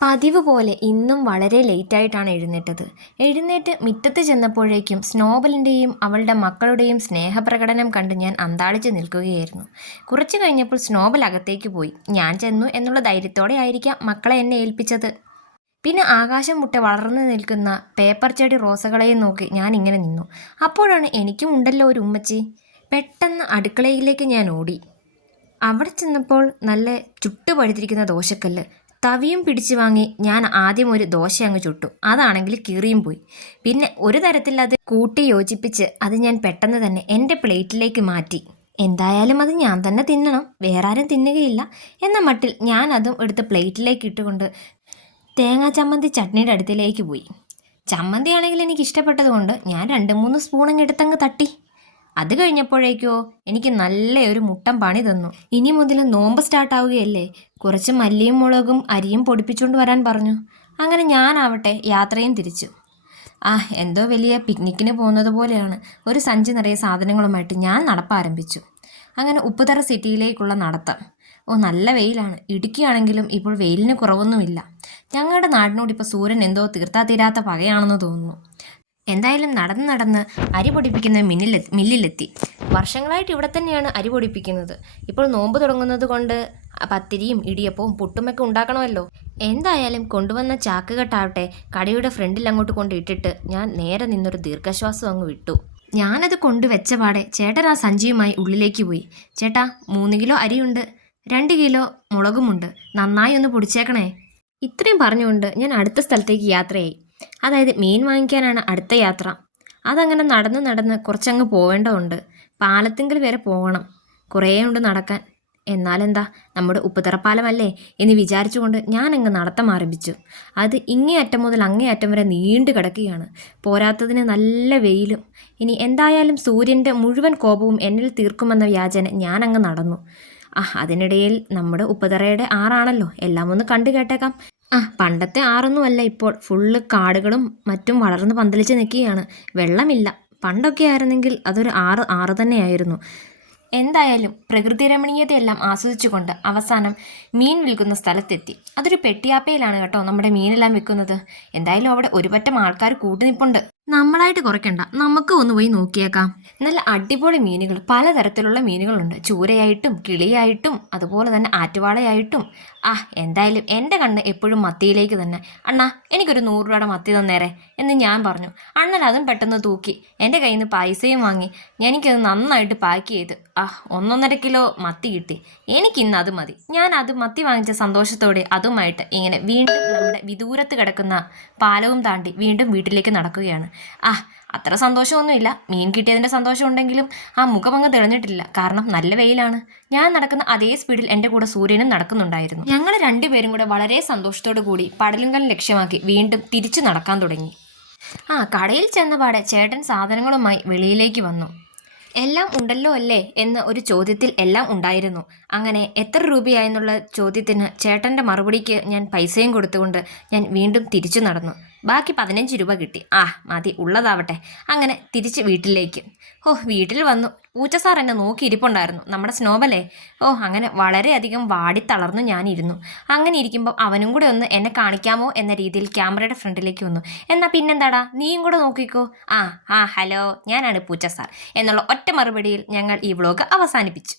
പതിവ് പോലെ ഇന്നും വളരെ ലേറ്റായിട്ടാണ് എഴുന്നേറ്റത്. എഴുന്നേറ്റ് മുറ്റത്ത് ചെന്നപ്പോഴേക്കും സ്നോബലിൻ്റെയും അവളുടെ മക്കളുടെയും സ്നേഹപ്രകടനം കണ്ട് ഞാൻ അന്താളിച്ച് നിൽക്കുകയായിരുന്നു. കുറച്ചു കഴിഞ്ഞപ്പോൾ സ്നോബൽ അകത്തേക്ക് പോയി. ഞാൻ ചെന്നു എന്നുള്ള ധൈര്യത്തോടെ ആയിരിക്കാം മക്കളെ എന്നെ ഏൽപ്പിച്ചത്. പിന്നെ ആകാശം മുട്ടെ വളർന്നു നിൽക്കുന്ന പേപ്പർ ചെടി റോസകളെയും നോക്കി ഞാൻ ഇങ്ങനെ നിന്നു. അപ്പോഴാണ് എനിക്കും ഉണ്ടല്ലോ ഒരു ഉമ്മച്ചി. പെട്ടെന്ന് അടുക്കളയിലേക്ക് ഞാൻ ഓടി. അവിടെ ചെന്നപ്പോൾ നല്ല ചുട്ടുപഴുത്തിരിക്കുന്ന ദോശക്കല്ല്. തവിയും പിടിച്ചു വാങ്ങി ഞാൻ ആദ്യം ഒരു ദോശ അങ്ങ് ചുട്ടു. അതാണെങ്കിൽ കീറിയും പോയി. പിന്നെ ഒരു തരത്തിൽ അത് കൂട്ടി യോജിപ്പിച്ച് അത് ഞാൻ പെട്ടെന്ന് തന്നെ എൻ്റെ പ്ലേറ്റിലേക്ക് മാറ്റി. എന്തായാലും അത് ഞാൻ തന്നെ തിന്നണം, വേറെ ആരും തിന്നുകയില്ല എന്ന മട്ടിൽ ഞാൻ അതും എടുത്ത് പ്ലേറ്റിലേക്ക് ഇട്ടുകൊണ്ട് തേങ്ങാ ചമ്മന്തി ചട്നിയുടെ അടുത്തിലേക്ക് പോയി. ചമ്മന്തിയാണെങ്കിൽ എനിക്ക് ഇഷ്ടപ്പെട്ടതുകൊണ്ട് ഞാൻ 2-3 സ്പൂണങ്ങ് എടുത്തങ്ങ് തട്ടി. അത് കഴിഞ്ഞപ്പോഴേക്കോ എനിക്ക് നല്ല ഒരു മുട്ടൻ പണി തന്നു. ഇനി മുതൽ നോമ്പ് സ്റ്റാർട്ടാവുകയല്ലേ, കുറച്ച് മല്ലിയും മുളകും അരിയും പൊടിപ്പിച്ചുകൊണ്ട് വരാൻ പറഞ്ഞു. അങ്ങനെ ഞാനാവട്ടെ യാത്രയും തിരിച്ചു. എന്തോ വലിയ പിക്നിക്കിന് പോകുന്നത് പോലെയാണ്. ഒരു സഞ്ചി നിറയെ സാധനങ്ങളുമായിട്ട് ഞാൻ നടപ്പാരംഭിച്ചു. അങ്ങനെ ഉപ്പുതറ സിറ്റിയിലേക്കുള്ള നടത്തം. നല്ല വെയിലാണ്. ഇടുക്കിയാണെങ്കിലും ഇപ്പോൾ വെയിലിന് കുറവൊന്നുമില്ല. ഞങ്ങളുടെ നാടിനോട് ഇപ്പോൾ സൂര്യൻ എന്തോ തീർത്താ തീരാത്ത പകയാണെന്ന് തോന്നുന്നു. എന്തായാലും നടന്ന് നടന്ന് അരി പൊടിപ്പിക്കുന്ന മില്ലിലെത്തി. വർഷങ്ങളായിട്ട് ഇവിടെ തന്നെയാണ് അരി പൊടിപ്പിക്കുന്നത്. ഇപ്പോൾ നോമ്പ് തുടങ്ങുന്നത് കൊണ്ട് പത്തിരിയും ഇടിയപ്പവും പുട്ടുമൊക്കെ ഉണ്ടാക്കണമല്ലോ. എന്തായാലും കൊണ്ടുവന്ന ചാക്കുകെട്ടാവട്ടെ കടയുടെ ഫ്രണ്ടിൽ അങ്ങോട്ട് കൊണ്ട് ഇട്ടിട്ട് ഞാൻ നേരെ നിന്നൊരു ദീർഘശ്വാസം അങ്ങ് വിട്ടു. ഞാനത് കൊണ്ടുവച്ച പാടെ ചേട്ടൻ ആ സഞ്ചിയുമായി ഉള്ളിലേക്ക് പോയി. ചേട്ടാ, 3 കിലോ അരിയുണ്ട്, 2 കിലോ മുളകുമുണ്ട്, നന്നായി ഒന്ന് പൊടിച്ചേക്കണേ. ഇത്രയും പറഞ്ഞുകൊണ്ട് ഞാൻ അടുത്ത സ്ഥലത്തേക്ക് യാത്രയായി. അതായത് മീൻ വാങ്ങിക്കാനാണ് അടുത്ത യാത്ര. അതങ്ങനെ നടന്ന് നടന്ന് കുറച്ചങ്ങ് പോവേണ്ടതുണ്ട്. പാലത്തിങ്കൽ വരെ പോകണം. കുറേ ഉണ്ട് നടക്കാൻ. എന്നാലെന്താ, നമ്മുടെ ഉപ്പുതറപ്പാലമല്ലേ എന്ന് വിചാരിച്ചുകൊണ്ട് ഞാനങ്ങ് നടത്തം ആരംഭിച്ചു. അത് ഇങ്ങേ അറ്റം മുതൽ അങ്ങേ അറ്റം വരെ നീണ്ടു കിടക്കുകയാണ്. പോരാത്തതിന് നല്ല വെയിലും. ഇനി എന്തായാലും സൂര്യൻ്റെ മുഴുവൻ കോപവും എന്നിൽ തീർക്കുമെന്ന വ്യാജേന ഞാനങ്ങ് നടന്നു. അതിനിടയിൽ നമ്മുടെ ഉപ്പുതറയുടെ ആറാണല്ലോ, എല്ലാം ഒന്ന് കണ്ടു കേട്ടേക്കാം. പണ്ടത്തെ ആറൊന്നുമല്ല ഇപ്പോൾ. ഫുള്ള് കാടുകളും മറ്റും വളർന്ന് പന്തലിച്ച് നിൽക്കുകയാണ്. വെള്ളമില്ല. പണ്ടൊക്കെ ആയിരുന്നെങ്കിൽ അതൊരു ആറ് തന്നെയായിരുന്നു. എന്തായാലും പ്രകൃതി രമണീയതയെല്ലാം ആസ്വദിച്ചുകൊണ്ട് അവസാനം മീൻ വിൽക്കുന്ന സ്ഥലത്തെത്തി. അതൊരു പെട്ടിയാപ്പയിലാണ് കേട്ടോ നമ്മുടെ മീനെല്ലാം വിൽക്കുന്നത്. എന്തായാലും അവിടെ ഒരു പറ്റം ആൾക്കാർ കൂട്ടുനിപ്പുണ്ട്. നമ്മളായിട്ട് കുറയ്ക്കണ്ട, നമുക്ക് ഒന്ന് പോയി നോക്കിയേക്കാം. നല്ല അടിപൊളി മീനുകൾ, പലതരത്തിലുള്ള മീനുകളുണ്ട്. ചൂരയായിട്ടും കിളിയായിട്ടും അതുപോലെ തന്നെ ആറ്റുവാളയായിട്ടും. എന്തായാലും എൻ്റെ കണ്ണ് എപ്പോഴും മത്തിയിലേക്ക് തന്നെ. അണ്ണാ, എനിക്കൊരു 100 രൂപയുടെ മത്തി തന്നേരെ എന്ന് ഞാൻ പറഞ്ഞു. അണ്ണൻ അതും പെട്ടെന്ന് തൂക്കി എൻ്റെ കയ്യിൽ നിന്ന് പൈസയും വാങ്ങി. എനിക്കത് നന്നായിട്ട് പാക്ക് ചെയ്ത് 1.5 കിലോ മത്തി കിട്ടി. എനിക്കിന്ന് അത് മതി. ഞാൻ അത് മത്തി വാങ്ങിച്ച സന്തോഷത്തോടെ അതുമായിട്ട് ഇങ്ങനെ വീണ്ടും നമ്മുടെ വിദൂരത്ത് കിടക്കുന്ന പാലവും താണ്ടി വീണ്ടും വീട്ടിലേക്ക് നടക്കുകയാണ്. അത്ര സന്തോഷമൊന്നുമില്ല. മീൻ കിട്ടിയതിൻ്റെ സന്തോഷം ഉണ്ടെങ്കിലും ആ മുഖമങ്ങ് തെളിഞ്ഞിട്ടില്ല. കാരണം നല്ല വെയിലാണ്. ഞാൻ നടക്കുന്ന അതേ സ്പീഡിൽ എൻ്റെ കൂടെ സൂര്യനും നടക്കുന്നുണ്ടായിരുന്നു. ഞങ്ങൾ 2 പേരും കൂടെ വളരെ സന്തോഷത്തോടു കൂടി പടലുങ്കൽ ലക്ഷ്യമാക്കി വീണ്ടും തിരിച്ചു നടക്കാൻ തുടങ്ങി. കടയിൽ ചെന്നപാടെ ചേട്ടൻ സാധനങ്ങളുമായി വെളിയിലേക്ക് വന്നു. എല്ലാം ഉണ്ടല്ലോ അല്ലേ എന്ന ഒരു ചോദ്യത്തിൽ എല്ലാം ഉണ്ടായിരുന്നു. അങ്ങനെ എത്ര രൂപയായെന്നുള്ള ചോദ്യത്തിന് ചേട്ടൻ്റെ മറുപടിക്ക് ഞാൻ പൈസയും കൊടുത്തുകൊണ്ട് ഞാൻ വീണ്ടും തിരിച്ചു നടന്നു. ബാക്കി 15 രൂപ കിട്ടി. മതി, ഉള്ളതാവട്ടെ. അങ്ങനെ തിരിച്ച് വീട്ടിലേക്ക്. വീട്ടിൽ വന്നു. പൂച്ചസാർ എന്നെ നോക്കി ഇരിപ്പുണ്ടായിരുന്നു, നമ്മുടെ സ്നോബലേ. അങ്ങനെ വളരെയധികം വാടിത്തളർന്നു ഞാനിരുന്നു. അങ്ങനെ ഇരിക്കുമ്പോൾ അവനും കൂടെ ഒന്ന് എന്നെ കാണിക്കാമോ എന്ന രീതിയിൽ ക്യാമറയുടെ ഫ്രണ്ടിലേക്ക് വന്നു. എന്നാൽ പിന്നെന്താടാ, നീയും കൂടെ നോക്കിക്കോ. ഹലോ, ഞാനാണ് പൂച്ചസാർ എന്നുള്ള ഒറ്റ മറുപടിയിൽ ഞങ്ങൾ ഈ വ്ലോഗ് അവസാനിപ്പിച്ചു.